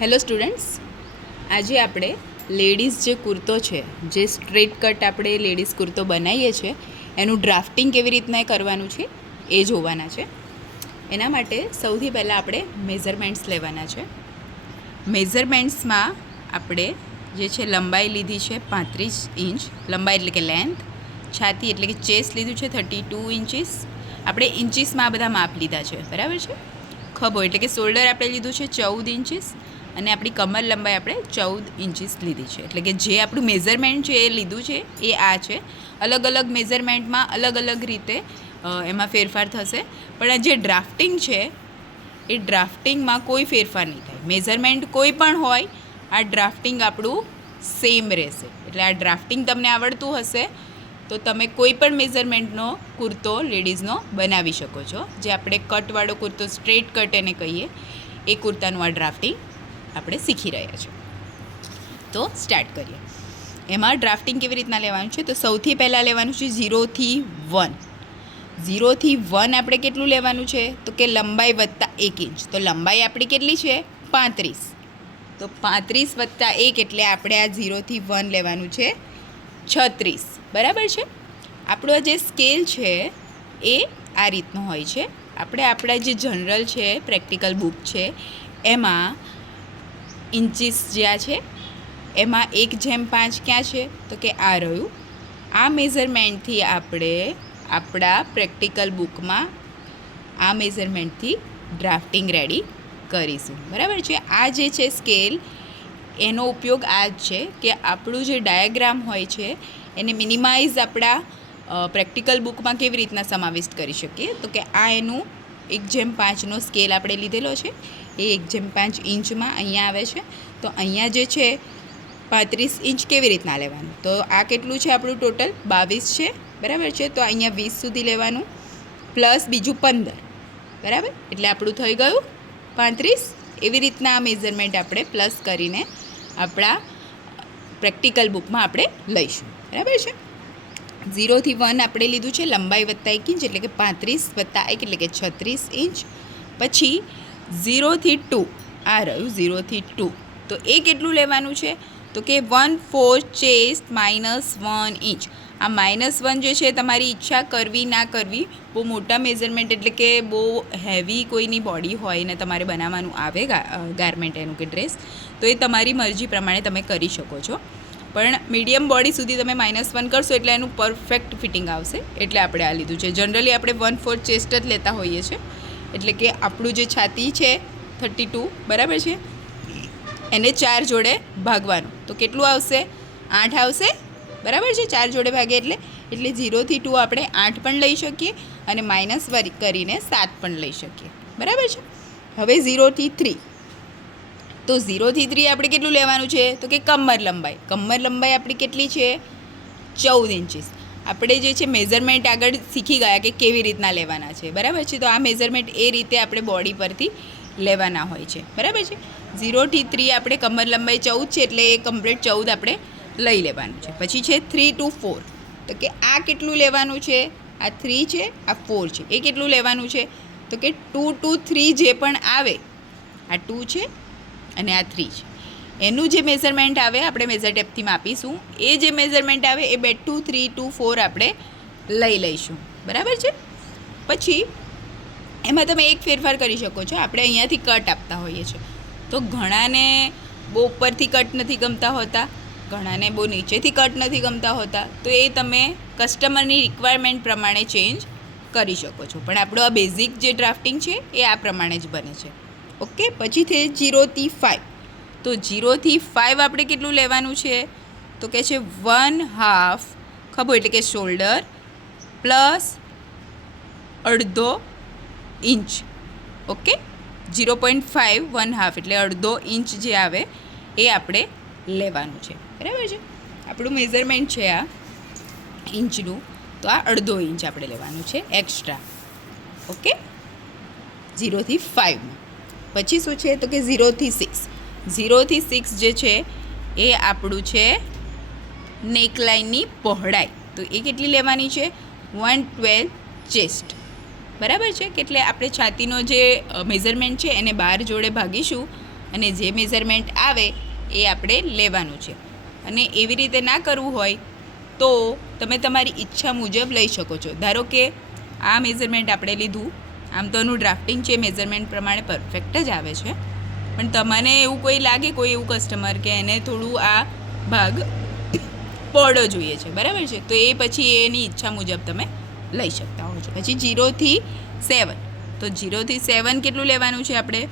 Hello students, આજે આપણે ladies જે કુર્તો છે, જે સ્ટ્રેટ કટ આપણે લેડીઝ કુર્તો બનાવીએ છીએ એનું ડ્રાફ્ટિંગ કેવી રીતના કરવાનું છે એ જોવાના છે. એના માટે સૌથી પહેલાં આપણે મેઝરમેન્ટ્સ લેવાના છે. મેઝરમેન્ટ્સમાં આપણે જે છે લંબાઈ લીધી છે 35 ઇંચ, લંબાઈ એટલે કે લેન્થ. છાતી એટલે કે ચેસ્ટ લીધું છે 32 ઇંચીસ. આપણે ઇંચીસમાં આ બધા માપ લીધા છે, બરાબર છે. ખભો એટલે કે શોલ્ડર આપણે લીધું છે 14 ઇંચીસ અને આપણી કમર લંબાઈ આપણે 14 ઇંચીસ લીધી છે. એટલે કે જે આપણું મેઝરમેન્ટ છે એ લીધું છે એ આ છે. અલગ અલગ મેઝરમેન્ટમાં અલગ અલગ રીતે એમાં ફેરફાર થશે, પણ જે ડ્રાફ્ટિંગ છે એ ડ્રાફ્ટિંગમાં કોઈ ફેરફાર નહીં થાય. મેઝરમેન્ટ કોઈ પણ હોય, આ ડ્રાફ્ટિંગ આપણું સેમ રહેશે. એટલે આ ડ્રાફ્ટિંગ તમને આવડતું હશે તો તમે કોઈ પણ મેઝરમેન્ટનો કુર્તો લેડીઝનો બનાવી શકો છો. જે આપણે કટવાળો કુર્તો, સ્ટ્રેટ કટ એને કહીએ, એ કુર્તાનું આ ડ્રાફ્ટિંગ આપણે શીખી રહ્યા છીએ. તો સ્ટાર્ટ કરીએ. એમાં ડ્રાફ્ટિંગ કેવી રીતના લેવાનું છે, તો સૌથી પહેલાં લેવાનું છે 0 થી 1. 0 થી 1 આપણે કેટલું લેવાનું છે, તો કે લંબાઈ વત્તા 1 ઇંચ. તો લંબાઈ આપણી કેટલી છે 35. તો 35 વત્તા 1 એટલે આપણે આ 0 થી 1 લેવાનું છે 36. બરાબર છે. આપણો જે સ્કેલ છે એ આ રીતનો હોય છે. આપણે આપણા જે જનરલ છે, પ્રેક્ટિકલ બુક છે, એમાં ઇંચીસ જ્યાં છે એમાં 1/5 ક્યાં છે, તો કે આ રહ્યું. આ મેઝરમેન્ટથી આપણે આપણા પ્રેક્ટિકલ બુકમાં આ મેઝરમેન્ટથી ડ્રાફ્ટિંગ રેડી કરીશું. બરાબર છે. આ જે છે સ્કેલ, એનો ઉપયોગ આ જ છે કે આપણું જે ડાયાગ્રામ હોય છે એને મિનિમાઇઝ આપણા પ્રેક્ટિકલ બુકમાં કેવી રીતના સમાવિષ્ટ કરી શકીએ. તો કે આ એનું 1/5નો સ્કેલ આપણે લીધેલો છે. એ 1/5 ઇંચમાં અહીંયા આવે છે. તો અહીંયા જે છે 35 ઇંચ કેવી રીતના લેવાનું, તો આ કેટલું છે આપણું ટોટલ 22 છે. બરાબર છે. તો અહીંયા 20 સુધી લેવાનું પ્લસ બીજું 15. બરાબર, એટલે આપણું થઈ ગયું 35. એવી રીતના આ મેઝરમેન્ટ આપણે પ્લસ કરીને આપણા પ્રેક્ટિકલ બુકમાં આપણે લઈશું. બરાબર છે. 0 થી 1 આપણે લીધું છે લંબાઈ વત્તા 1 ઇંચ એટલે કે 35 વત્તા 1 એટલે કે 36 ઇંચ. પછી 0 થી 2 આ રહ્યું 0 થી 2. તો એ કેટલું લેવાનું છે, તો કે 1/4 ચેસ્ટ -1 ઇંચ. આ -1 જે છે તમારી ઈચ્છા કરવી ના કરવી. બહુ મોટા મેઝરમેન્ટ એટલે કે બહુ હેવી કોઈની બોડી હોય ને તમારે બનાવવાનું આવે ગારમેન્ટ એનું કે ડ્રેસ, તો એ તમારી મરજી પ્રમાણે તમે કરી શકો છો. પણ મીડિયમ બોડી સુધી તમે -1 કરશો એટલે એનું પરફેક્ટ ફિટિંગ આવશે. એટલે આપણે આ લીધું છે. જનરલી આપણે 1/4 ચેસ્ટ જ લેતા હોઈએ છીએ. એટલે કે આપણું જે છાતી છે 32, બરાબર છે, એને 4 જોડે ભાગવાનું. તો કેટલું આવશે, 8 આવશે. બરાબર છે. 4 જોડે ભાગે એટલે 0 થી 2 આપણે 8 પણ લઈ શકીએ અને માઇનસ કરીને 7 પણ લઈ શકીએ. બરાબર છે. હવે 0 થી 3. તો 0 થી 3 આપણે કેટલું લેવાનું છે, તો કે કમર લંબાઈ. કમર લંબાઈ આપણી કેટલી છે 14 ઇંચીસ. આપણે જે છે મેઝરમેન્ટ આગળ શીખી ગયા કે કેવી રીતના લેવાના છે. બરાબર છે. તો આ મેઝરમેન્ટ એ રીતે આપણે બોડી પરથી લેવાના હોય છે. બરાબર છે. 0 થી 3 આપણે કમર લંબાઈ 14 છે એટલે એ કમ્પ્લીટ 14 આપણે લઈ લેવાનું છે. પછી છે 3 to 4. તો કે આ કેટલું લેવાનું છે, આ 3 છે, આ 4 છે, એ કેટલું લેવાનું છે, તો કે 2 to 3 જે પણ આવે, આ 2 છે અને આ 3 છે, એનું જે મેઝરમેન્ટ આવે આપણે મેઝર ટેપથી માપીશું. એ જે મેઝરમેન્ટ આવે એ 2, 3 to 4 આપણે લઈ લઈશું. બરાબર છે. પછી એમાં તમે એક ફેરફાર કરી શકો છો. આપણે અહીંયાથી કટ આપતા હોઈએ છીએ, તો ઘણાને બહુ ઉપરથી કટ નથી ગમતા હોતા, ઘણાને બહુ નીચેથી કટ નથી ગમતા હોતા. તો એ તમે કસ્ટમરની રિક્વાયરમેન્ટ પ્રમાણે ચેન્જ કરી શકો છો. પણ આપણું આ બેઝિક જે ડ્રાફ્ટિંગ છે એ આ પ્રમાણે જ બને છે. ઓકે. પછી છે 0 થી 5. તો 0 થી 5 આપણે કેટલું લેવાનું છે, તો કે છે 1/2 ખભો એટલે કે શોલ્ડર પ્લસ અડધો ઇંચ. ઓકે. 0.5 1/2 એટલે અડધો ઇંચ જે આવે એ આપણે લેવાનું છે. બરાબર છે. આપણું મેઝરમેન્ટ છે આ ઇંચનું, તો આ અડધો ઇંચ આપણે લેવાનું છે એક્સ્ટ્રા. ઓકે. 0 થી 5. પછી શું છે, તો કે 0 થી 6. 0 થી 6 જે છે એ આપણું છે નેકલાઇનની પહોળાઈ. તો એ કેટલી લેવાની છે, 112 ચેસ્ટ. બરાબર છે. કે એટલે આપણે છાતીનો જે મેઝરમેન્ટ છે એને 12 જોડે ભાગીશું અને જે મેઝરમેન્ટ આવે એ આપણે લેવાનું છે. અને એવી રીતે ના કરવું હોય તો તમે તમારી ઈચ્છા મુજબ લઈ શકો છો. ધારો કે આ મેઝરમેન્ટ આપણે લીધું, આમ તો એનું ડ્રાફ્ટિંગ છે મેઝરમેન્ટ પ્રમાણે પરફેક્ટ જ આવે છે, પણ તમને એવું કોઈ લાગે, કોઈ એવું કસ્ટમર કે એને થોડું આ ભાગ પહોળો જોઈએ છે, બરાબર છે, તો એ પછી એની ઈચ્છા મુજબ તમે લઈ શકતા હો છો. પછી 0 થી 7, તો 0 થી 7 કેટલું લેવાનું છે આપણે?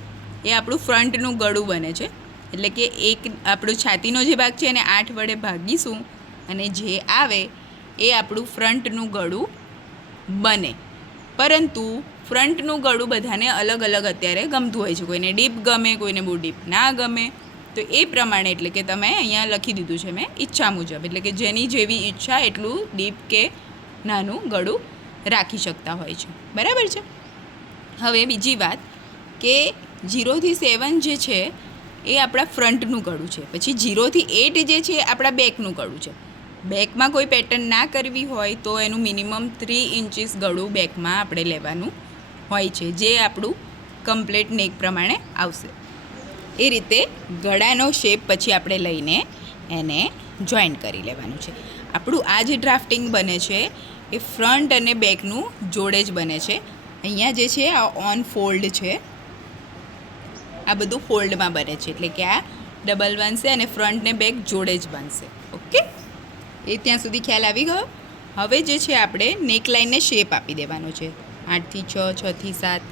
એ આપણું ફ્રન્ટનું ગળું બને છે, એટલે કે એક આપણું છાતીનો જે ભાગ છે એને 8 વડે ભાગીશું અને જે આવે એ આપણું ફ્રન્ટનું ગળું બને. પરંતુ ફ્રન્ટનું ગળું બધાને અલગ અલગ અત્યારે ગમતું હોય છે. કોઈને ડીપ ગમે, કોઈને બહુ ડીપ ના ગમે, તો એ પ્રમાણે એટલે કે તમે અહીંયા લખી દીધું છે મેં ઈચ્છા મુજબ, એટલે કે જેની જેવી ઈચ્છા એટલું ડીપ કે નાનું ગળું રાખી શકતા હોય છે, બરાબર છે. હવે બીજી વાત કે 0 થી 7 જે છે એ આપણા ફ્રન્ટનું ગળું છે. પછી 0 થી 8 જે છે એ આપણા બેકનું ગળું છે. બેકમાં કોઈ પેટર્ન ના કરવી હોય તો એનું મિનિમમ 3 ઇંચીસ ગળું બેકમાં આપણે લેવાનું હોય છે, જે આપણું કમ્પ્લીટ નેક પ્રમાણે આવશે. એ રીતે ગળાનો શેપ પછી આપણે લઈને એને જોઈન્ટ કરી લેવાનું છે. આપણું આ જે ડ્રાફ્ટિંગ બને છે એ ફ્રન્ટ અને બેકનું જોડે જ બને છે. અહીંયા જે છે આ ઓન ફોલ્ડ છે, આ બધું ફોલ્ડમાં બને છે, એટલે કે આ ડબલ બનશે અને ફ્રન્ટ ને બેક જોડે જ બનશે. ઓકે, એ ત્યાં સુધી ખ્યાલ આવી ગયો. હવે જે છે આપણે નેકલાઇનને શેપ આપી દેવાનો છે. 8 થી 6, 6 થી 7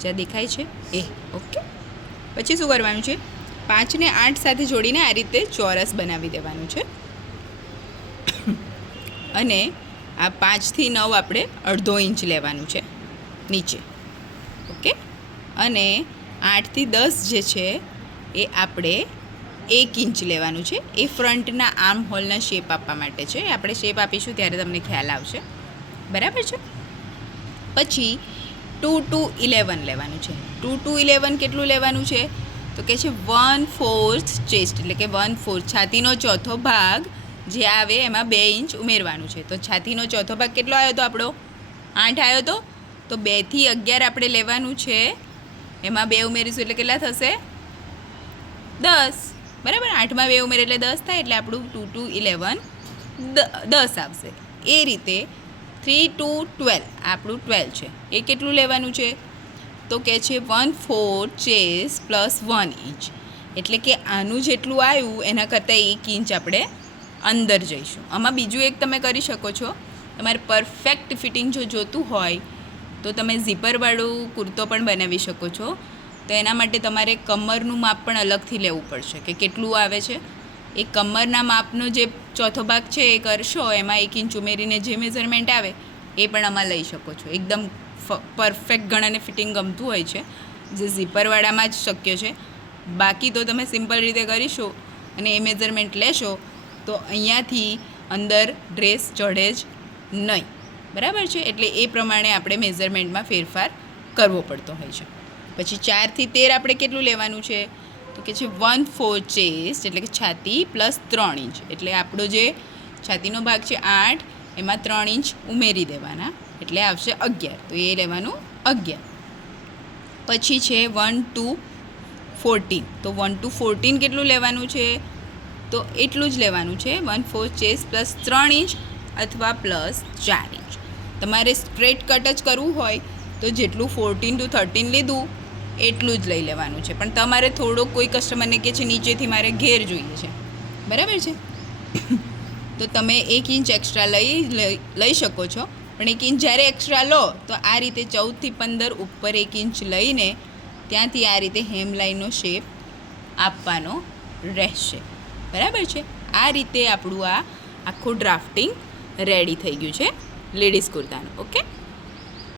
જ્યાં દેખાય છે એ. ઓકે, પછી શું કરવાનું છે? 5 ને 8 સાથે જોડીને આ રીતે ચોરસ બનાવી દેવાનું છે. અને આ 5 થી 9 આપણે અડધો ઇંચ લેવાનું છે નીચે. ઓકે, અને 8 થી 10 જે છે એ આપણે 1 ઇંચ લેવાનું છે. એ ફ્રન્ટના આર્મ હોલના શેપ આપવા માટે છે. આપણે શેપ આપીશું ત્યારે તમને ખ્યાલ આવશે, બરાબર છે. પછી 2 to 11 લેવાનું છે. 2 to 11 કેટલું લેવાનું છે? તો કહે છે 1/4 ચેસ્ટ, એટલે કે 1/4 છાતીનો ચોથો ભાગ જે આવે એમાં 2 ઇંચ ઉમેરવાનું છે. તો છાતીનો ચોથો ભાગ કેટલો આવ્યો હતો આપણો? 8 આવ્યો હતો, તો 2 થી 11 આપણે લેવાનું છે. એમાં 2 ઉમેરીશું એટલે કેટલા થશે? 10, બરાબર. 8માં 2 ઉમેર એટલે 10 થાય, એટલે આપણું 2 to 11 10 આવશે. એ રીતે 3 to 12 આપણું 12 છે. એ કેટલું લેવાનું છે? તો કહે છે 1/4 ચેસ્ટ પ્લસ 1 ઇંચ, એટલે કે આનું જેટલું આવ્યું એના કરતાં 1 ઇંચ આપણે અંદર જઈશું. આમાં બીજું એક તમે કરી શકો છો, તમારે પરફેક્ટ ફિટિંગ જો જોતું હોય તો તમે ઝીપરવાળું કુર્તો પણ બનાવી શકો છો. તો એના માટે તમારે કમરનું માપ પણ અલગથી લેવું પડશે કે કેટલું આવે છે. એ કમરના માપનો જે ચોથો ભાગ છે એ કરશો, એમાં 1 ઇંચ ઉમેરીને જે મેઝરમેન્ટ આવે એ પણ આમાં લઈ શકો છો. એકદમ પરફેક્ટ ઘણાને ફિટિંગ ગમતું હોય છે, જે ઝીપરવાળામાં જ શક્ય છે. બાકી તો તમે સિમ્પલ રીતે કરીશો અને એ મેઝરમેન્ટ લેશો તો અહીંયાથી અંદર ડ્રેસ ચઢે જ નહીં, બરાબર છે. એટલે એ પ્રમાણે આપણે મેઝરમેન્ટમાં ફેરફાર કરવો પડતો હોય છે. પછી 4 થી 13 આપણે કેટલું લેવાનું છે? તો કે છે 1/4 ચેસ્ટ, એટલે કે છાતી પ્લસ 3 ઇંચ, એટલે આપણો જે છાતીનો ભાગ છે 8, એમાં 3 ઇંચ ઉમેરી દેવાના, એટલે આવશે 11. તો એ લેવાનું 11. પછી છે 1 to 14, તો 1 to 14 કેટલું લેવાનું છે? તો એટલું જ લેવાનું છે, 1/4 ચેસ્ટ પ્લસ 3 ઇંચ અથવા પ્લસ 4 ઇંચ. તમારે સ્ટ્રેટ કટ જ કરવું હોય તો જેટલું 14 to 13 લીધું એટલું જ લઈ લેવાનું છે. પણ તમારે થોડોક કોઈ કસ્ટમરને કહે છે નીચેથી મારે ઘેર જોઈએ છે, બરાબર છે, તો તમે 1 ઇંચ એક્સ્ટ્રા લઈ શકો છો. પણ 1 ઇંચ જ્યારે એક્સ્ટ્રા લો તો આ રીતે 14 થી 15 ઉપર 1 ઇંચ લઈને ત્યાંથી આ રીતે હેમલાઇનનો શેપ આપવાનો રહેશે, બરાબર છે. આ રીતે આપણું આ આખું ડ્રાફ્ટિંગ રેડી થઈ ગયું છે લેડીઝ કુર્તાનું. ઓકે.